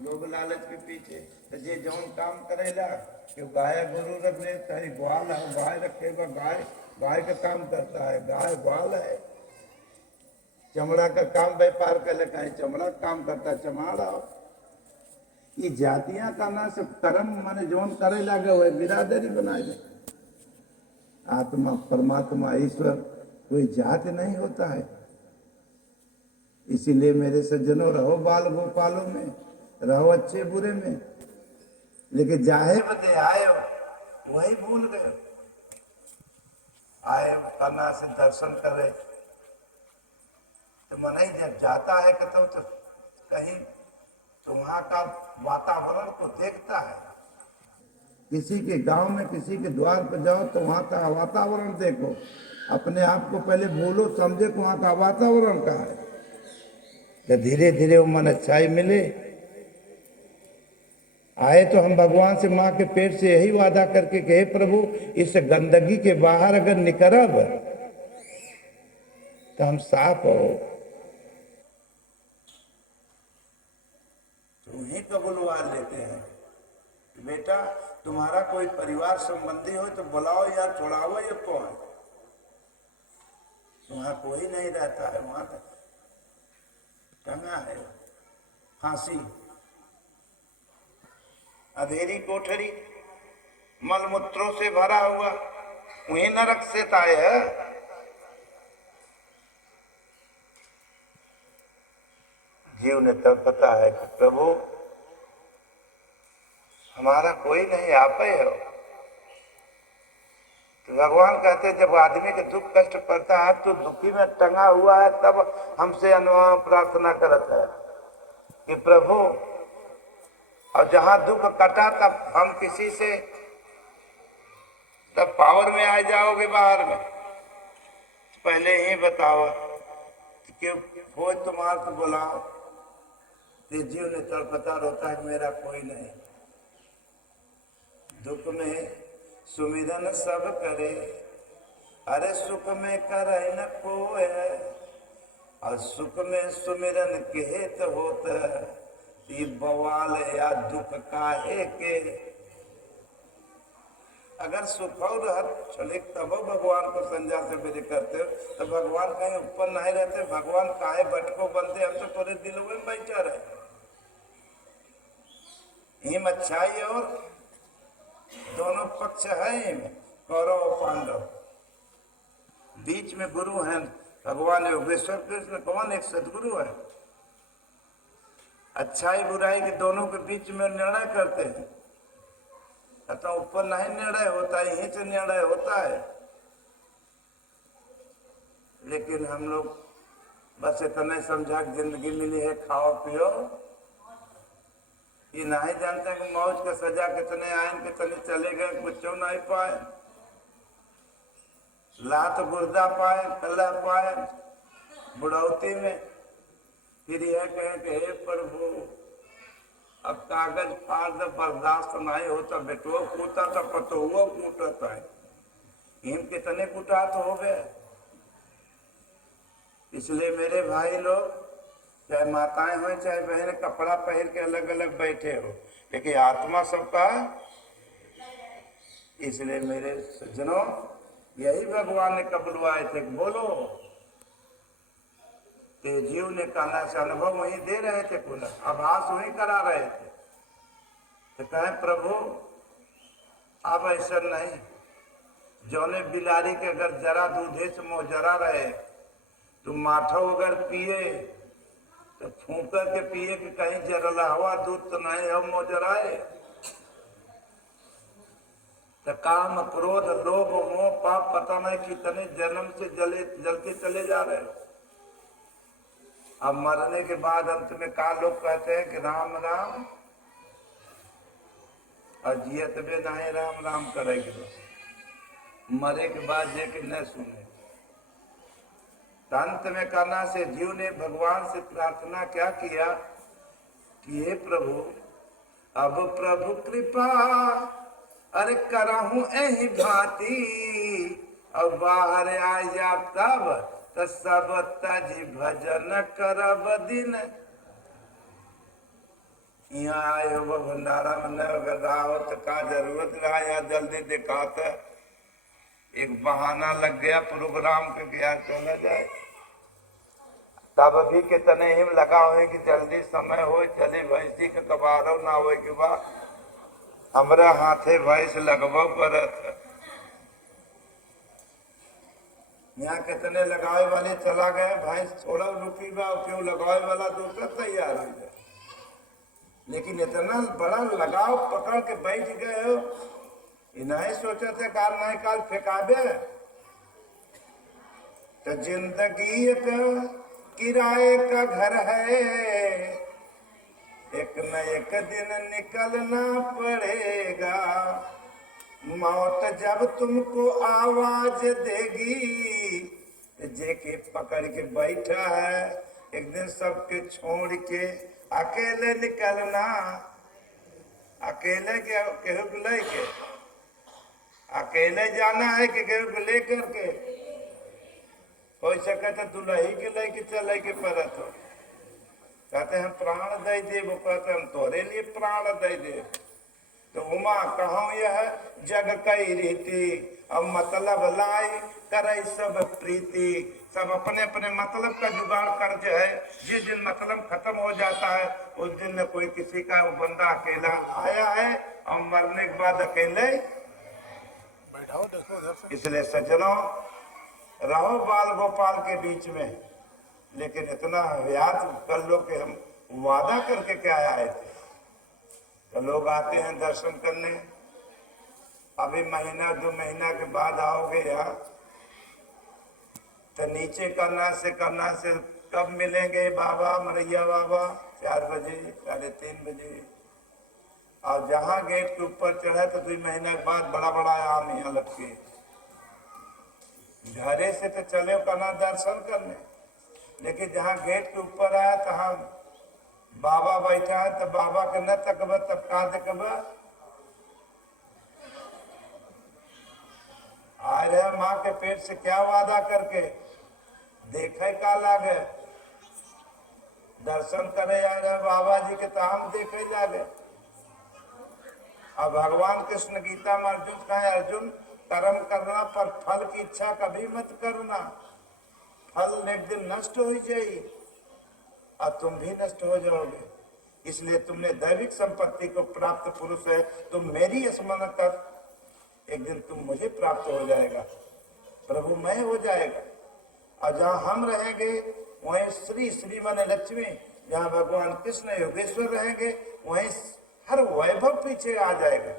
लोभ लालच के पीछे। तो जे जौन काम करेला कि गाय गोरू रख ले, चाहे ग्वाल है गाय रखेगा, गाय गाय का काम करता है, गाय ग्वाल है। चमड़ा का काम व्यापार कर लेता है, चमड़ा का काम करता है, चमाड़ा। ये जातियां करना से कर्म माने जौन करे लगे हुए बिरादरी बनाए दे। आत्मा परमात्मा ईश्वर कोई जाति नहीं होता है। इसीलिए मेरे सज्जनों, रहो बाल गोपालों में, रहो अच्छे बुरे में, लेकिन जाहे बदे आए वही भूल गए। आए करना से दर्शन करे तो मन ही जब जाता है तो कहीं तो वहां का वातावरण को देखता है। किसी के गांव में किसी के द्वार पर जाओ तो वहां का वातावरण देखो, अपने आप को पहले बोलो, समझे कि वहां का वातावरण का है। तो धीरे धीरे वो मन अच्छाई मिले। आए तो हम भगवान से माँ के पेट से यही वादा करके कहे, प्रभु इस गंदगी के बाहर अगर निकलब तो हम साफ हो। तो उन्हीं को बुलवा लेते हैं, बेटा तुम्हारा कोई परिवार संबंधी हो तो बुलाओ या छोड़ाओ, ये कौन? वहां कोई नहीं रहता है, वहां तक टंगा है फांसी, अंधेरी कोठरी, मलमूत्रों से भरा हुआ, वही नरक से ताए है। जीव ने तब पता है कि प्रभु हमारा कोई नहीं, आप ही हो। तो भगवान कहते जब आदमी के दुख कष्ट पड़ता है तो दुखी में टंगा हुआ है, तब हमसे अनुग्रह प्रार्थना करता है कि प्रभु, और जहां दुख कटा तब हम किसी से तब पावर में आ जाओगे बाहर में, तो पहले ही बताओ कि हो तुम्हारा तो बुलाओ। तो जीव ने तड़पता रोता है मेरा कोई नहीं। दुख में सुमिरन सब करे, अरे सुख में करे न कोय, और सुख में सुमिरन केत होता, ये बवाल या दुख काहे के। अगर सुख और चले तब भगवान को संज्ञा से मेरे करते हो, तो भगवान कहीं ऊपर नहीं रहते, भगवान काहे बटको बनते, हम तो पूरे दिल में बैठा रहे। हिम अच्छाई और दोनों पक्ष है, कौरव और पांडव, बीच में गुरु हैं भगवान योगेश्वर कृष्ण। कौन एक सदगुरु है, अच्छाई बुराई के दोनों के बीच में निर्णय करते हैं। तो ऊपर नहीं निर्णय होता, यहीं से निर्णय होता है। लेकिन हम लोग बस इतना समझा कि जिंदगी मिली है खाओ पियो, ये नहीं जानते कि मौज का सजा कितने आए कितने चले गए, कुछ नहीं पाए, लात गुर्दा पाए, कला पाए बुढ़ौती में। फिर यह कहें कि हे प्रभु अब कागज फाड़ दे, बर्दाश्त नहीं होता, बेटो कूटा था पतोहुआ कूटता है, हिम कितने कूटा तो हो गए। इसलिए मेरे भाई लोग, चाहे माताएं हो चाहे बहन, कपड़ा पहन के अलग अलग बैठे हो, लेकिन आत्मा सबका। इसलिए मेरे सज्जनों, यही भगवान ने कबुलवाए थे, बोलो। तो जीव ने कहना से अनुभव वही दे रहे थे, पुनः आभास वही करा रहे थे। तो कहे प्रभु अब ऐसा नहीं, जौने बिलारी के अगर जरा दूधे से मोह जरा रहे, तो माठो अगर पिए तो फूंक के पिए कि कहीं जरला हुआ दूध तो नहीं हम मोह जराए। तो काम क्रोध लोभ मोह पाप पता नहीं कितने जन्म से जलते चले जा रहे हो। अब मरने के बाद अंत में का लोग कहते हैं कि राम राम, और जियत में नहीं राम राम करेगी, मरे के बाद जे कि न सुने। अंत में करना से जीव ने भगवान से प्रार्थना क्या किया कि हे प्रभु, अब प्रभु कृपा अरे कराहूं एही भांति, अब बाहर आ जा तब तो सब तज भजन करब दिन। यहाँ आए हो भंडारा में न अगर रहा हो तो का जरूरत रहा, यहाँ जल्दी दिखाता एक बहाना लग गया प्रोग्राम के क्या चला जाए। तब भी कितने हिम लगा हुए कि जल्दी समय हो चले भैंसी के कबारो ना हो के बाद हमरा हाथे भैंस लगभो करत। यहाँ कितने लगावे वाले चला गए, भैंस थोड़ा रुकी बा क्यों लगावे वाला दूसरा तैयार हो जाए। लेकिन इतना बड़ा लगाव पकड़ के बैठ गए हो, नहीं सोचा थे कार नहीं काल फेंकाबे। तो जिंदगी एक किराए का घर है, एक न एक दिन निकलना पड़ेगा। मौत जब तुमको आवाज देगी, जेके पकड़ के बैठा है एक दिन सबके छोड़ के अकेले निकलना। अकेले के केहू को लेके अकेले जाना है कि केहू को लेकर के। हो सके तो दुल्ही के लेके चले के परत हो। कहते हम प्राण दे दे, वो कहते हम तोरे लिए प्राण दे दे। तो उमा कहूँ यह जग कई रीति, अब मतलब लाई करे सब प्रीति। सब अपने अपने मतलब का जुगाड़ कर जो है, जिस दिन मतलब खत्म हो जाता है उस दिन कोई किसी का वो बंदा अकेला आया है और मरने के बाद अकेले बैठाओ। देखो इसलिए सज्जनों रहो बाल गोपाल के बीच में, लेकिन इतना याद कर लो कि हम वादा करके क्या आए थे। तो लोग आते हैं दर्शन करने, अभी महीना 2 महीना के बाद आओगे यहाँ तो नीचे करना से कब मिलेंगे बाबा मरैया बाबा? 4 बजे 3:30 बजे। और जहाँ गेट के ऊपर चढ़ा तो 2 महीने के बाद बड़ा बड़ा आम यहाँ लटके। घरे से तो चले करना दर्शन करने, लेकिन जहाँ गेट के ऊपर आया तहाँ बाबा बैठा है तो बाबा के न तकब तब का देखब। आए रहे माँ के पेट से क्या वादा करके देखे का लागे, दर्शन करे आए रहे बाबा जी के तो हम देखे जागे। अब भगवान कृष्ण गीता में अर्जुन कहे, अर्जुन कर्म करना पर फल की इच्छा कभी मत करना, फल एक दिन नष्ट हो जाएगी और तुम भी नष्ट हो जाओगे। इसलिए तुमने दैविक संपत्ति को प्राप्त पुरुष है, तुम मेरी स्मरण कर, एक दिन तुम मुझे प्राप्त हो जाएगा, प्रभु मैं हो जाएगा। और जहाँ हम रहेंगे वहीं श्री श्री माने लक्ष्मी, जहाँ भगवान कृष्ण योगेश्वर रहेंगे वहीं हर वैभव पीछे आ जाएगा।